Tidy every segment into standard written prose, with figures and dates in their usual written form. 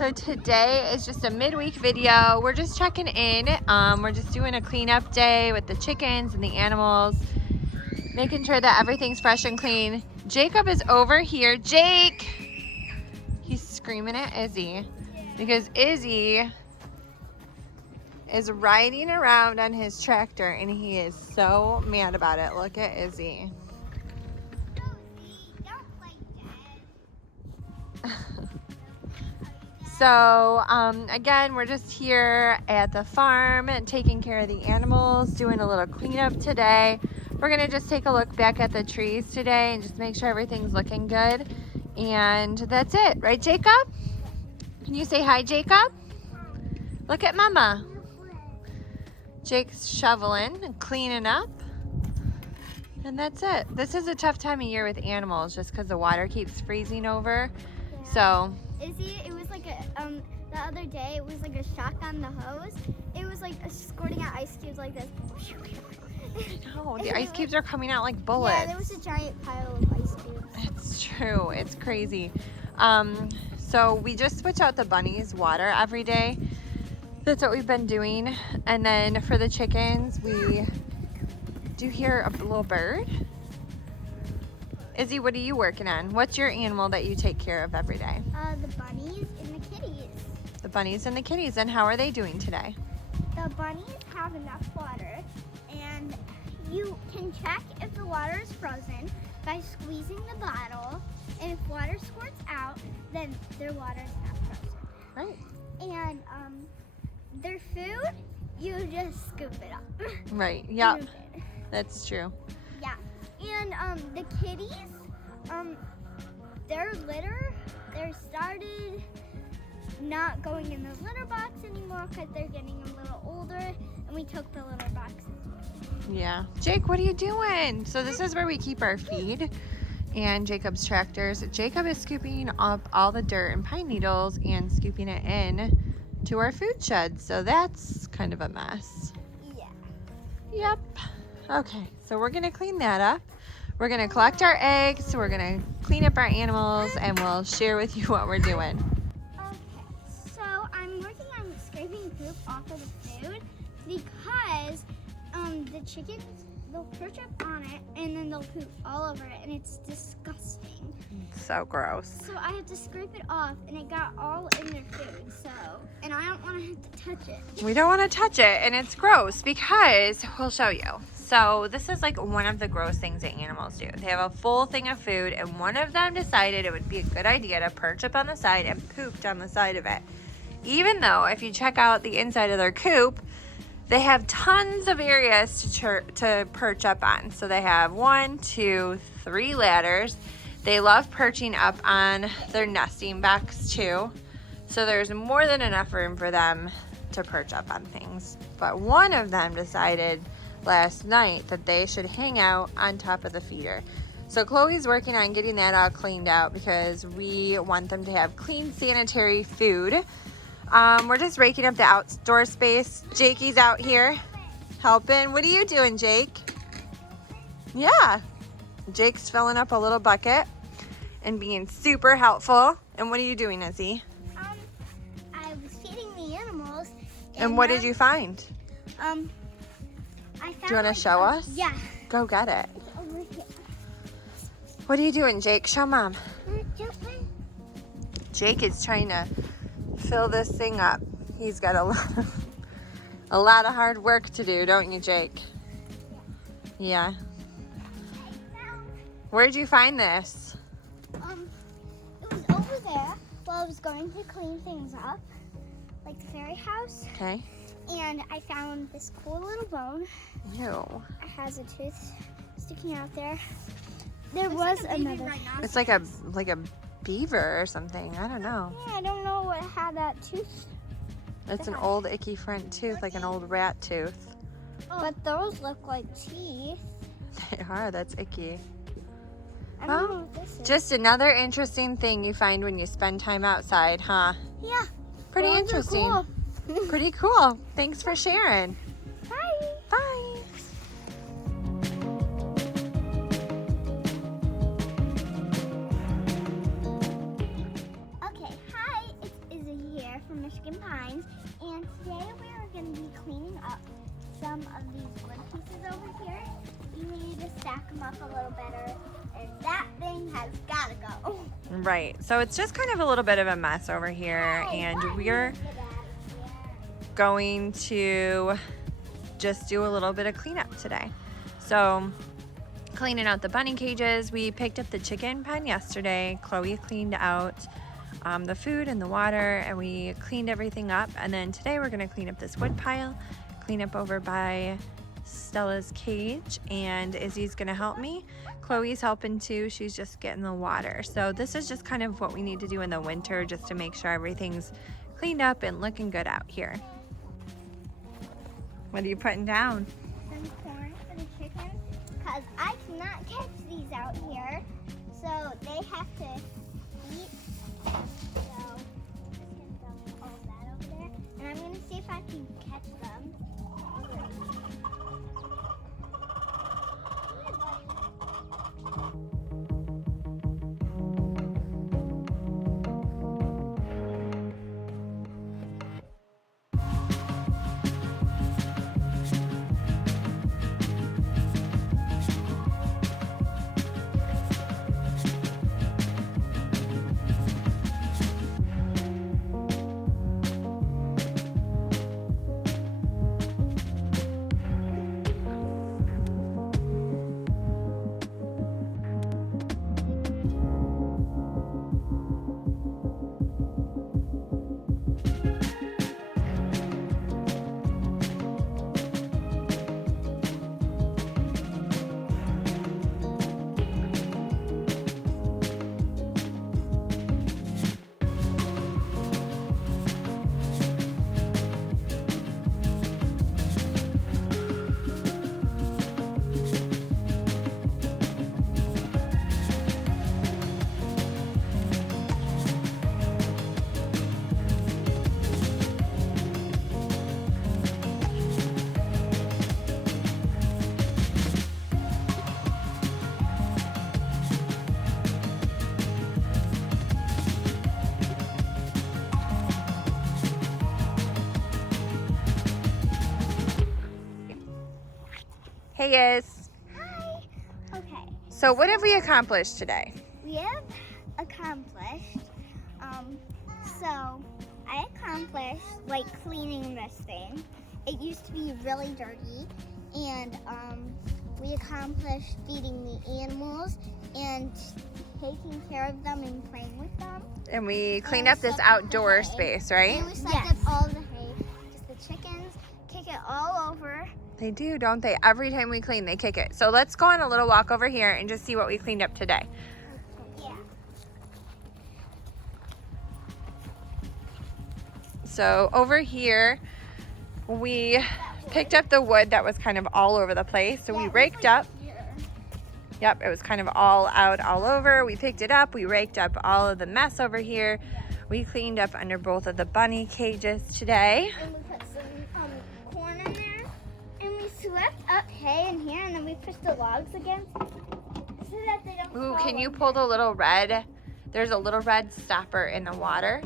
So today is just a midweek video. We're just checking in. We're just doing a cleanup day with the chickens and the animals, making sure that everything's fresh and clean. Jacob is over here. Jake! He's screaming at Izzy because Izzy is riding around on his tractor and he is so mad about it. Look at Izzy. So again, we're just here at the farm and taking care of the animals, doing a little cleanup today. We're gonna just take a look back at the trees today and just make sure everything's looking good. And that's it, right, Jacob? Can you say hi, Jacob? Look at Mama. Jake's shoveling and cleaning up. And that's it. This is a tough time of year with animals just because the water keeps freezing over. Yeah. So. Izzy, it was like the other day, it was like a shock on the hose. It was like squirting out ice cubes like this. No, the ice cubes are coming out like bullets. Yeah, there was a giant pile of ice cubes. It's true. It's crazy. So we just switch out the bunnies' water every day. That's what we've been doing. And then for the chickens, we do hear a little bird. Izzy, what are you working on? What's your animal that you take care of every day? The bunnies and the kitties. The bunnies and the kitties. And how are they doing today? The bunnies have enough water, and you can check if the water is frozen by squeezing the bottle, and if water squirts out, then their water is not frozen. Right. And their food, you just scoop it up. Right. Yep. That's true. Yeah. And the kitties, their litter, they're started not going in the litter box anymore because they're getting a little older, and we took the litter boxes away. Yeah. Jake, what are you doing? So this is where we keep our feed and Jacob's tractors. Jacob is scooping up all the dirt and pine needles and scooping it in to our food shed. So that's kind of a mess. Yeah. Yep. Okay, so we're gonna clean that up. We're gonna collect our eggs, we're gonna clean up our animals, and we'll share with you what we're doing. Okay, so I'm working on scraping poop off of the food because the chickens, they'll perch up on it and then they'll poop all over it, and it's disgusting. So gross. So I have to scrape it off, and it got all in their food, and I don't want to have to touch it. We don't want to touch it, and it's gross because we'll show you. So this is like one of the gross things that animals do. They have a full thing of food, and one of them decided it would be a good idea to perch up on the side and pooped on the side of it. Even though if you check out the inside of their coop, they have tons of areas to perch up on. So they have 1, 2, 3 ladders. They love perching up on their nesting box too. So there's more than enough room for them to perch up on things. But one of them decided last night that they should hang out on top of the feeder. So Chloe's working on getting that all cleaned out because we want them to have clean, sanitary food. We're just raking up the outdoor space. Jakey's out here helping. What are you doing, Jake? Yeah. Jake's filling up a little bucket and being super helpful. And what are you doing, Izzy? I was feeding the animals. And what did you find? I found. Do you want to show us? Yeah. Go get it. It's over here. What are you doing, Jake? Show Mom. Jake is trying to fill this thing up. He's got a lot of hard work to do, don't you, Jake? Yeah. Where'd you find this? It was over there while I was going to clean things up, like the fairy house. Okay. And I found this cool little bone. Ew. It has a tooth sticking out there. There was another. It's like a beaver or something. I don't know. Yeah, I don't know what had that tooth. It's an old icky front tooth, like an old rat tooth. But those look like teeth. They are. That's icky. I don't know what this is. Just another interesting thing you find when you spend time outside, huh? Yeah. Pretty Those are interesting. cool. Pretty cool. Thanks for sharing. Bye. Bye. Okay, hi, it's Izzy stack them up a little better. And that thing has gotta go. Right. So it's just kind of a little bit of a mess over here, and we're going to just do a little bit of cleanup today. So cleaning out the bunny cages. We picked up the chicken pen yesterday. Chloe cleaned out the food and the water, and we cleaned everything up. And then today we're going to clean up this wood pile, clean up over by Stella's cage, and Izzy's going to help me. Chloe's helping too. She's just getting the water. So this is just kind of what we need to do in the winter, just to make sure everything's cleaned up and looking good out here. What are you putting down? Some corn for the chickens, because I cannot catch these out here, so they have to eat. So I'm just gonna throw all that over there, and I'm gonna see if I can catch them. Hey guys. Hi. Okay. So what have we accomplished today? We have accomplished, so I accomplished like cleaning this thing. It used to be really dirty, and we accomplished feeding the animals and taking care of them and playing with them. And we cleaned up this outdoor space, right? And we sucked up all the hay. Just the chickens kick it all over. They do, don't they? Every time we clean, they kick it. So let's go on a little walk over here and just see what we cleaned up today. Yeah. So over here, we picked up the wood that was kind of all over the place. So we raked up. Yep, it was kind of all out all over. We picked it up. We raked up all of the mess over here. We cleaned up under both of the bunny cages today. And we put some corn in there. And we swept up hay in here, and then we pushed the logs against so that they don't Ooh, fall can you over. pull the little red? There's a little red stopper in the water.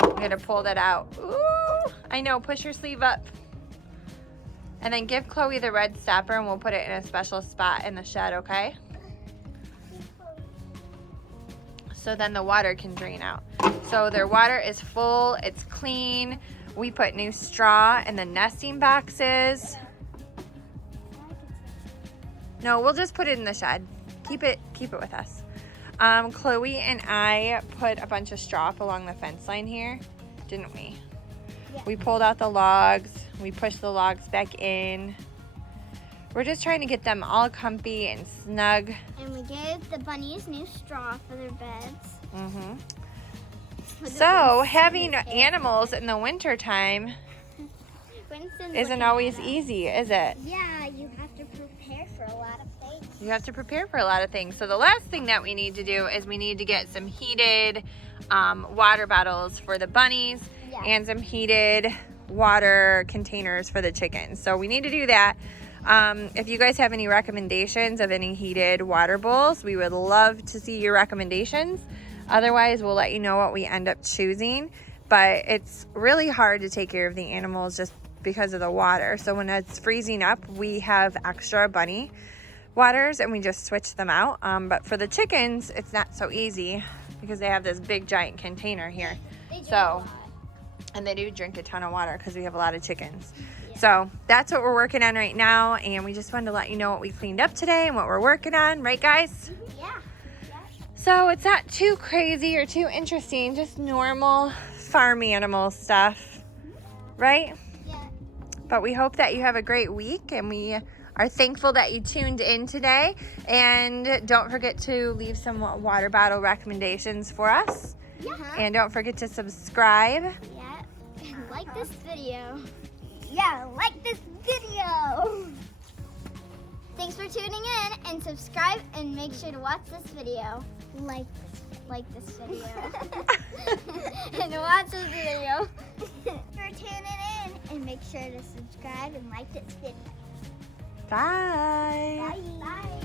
I'm gonna pull that out. Ooh, I know, push your sleeve up. And then give Chloe the red stopper, and we'll put it in a special spot in the shed, okay? So then the water can drain out. So their water is full, it's clean. We put new straw in the nesting boxes. No, we'll just put it in the shed. Keep it with us. Chloe and I put a bunch of straw up along the fence line here, didn't we? Yeah. We pulled out the logs. We pushed the logs back in. We're just trying to get them all comfy and snug. And we gave the bunnies new straw for their beds. So having animals in the winter time Winston's isn't looking always that up. easy, is it? Yeah, you have to prepare for a lot of things. You have to prepare for a lot of things. So the last thing that we need to do is we need to get some heated water bottles for the bunnies Yeah. and some heated water containers for the chickens. So we need to do that. If you guys have any recommendations of any heated water bowls, we would love to see your recommendations. Otherwise, we'll let you know what we end up choosing. But it's really hard to take care of the animals just because of the water. So when it's freezing up, we have extra bunny waters and we just switch them out. But for the chickens, it's not so easy because they have this big giant container here. They drink a So, lot. and they do drink a ton of water because we have a lot of chickens. So that's what we're working on right now. And we just wanted to let you know what we cleaned up today and what we're working on. Right, guys? Yeah. So it's not too crazy or too interesting, just normal farm animal stuff, right? Yeah. But we hope that you have a great week, and we are thankful that you tuned in today. And don't forget to leave some water bottle recommendations for us. Yeah. And don't forget to subscribe. Yeah. And like this video. Yeah, like this video. Thanks for tuning in, and subscribe, and make sure to watch this video. Like this video. And watch this video. For tuning in, and make sure to subscribe and like this video. Bye. Bye. Bye.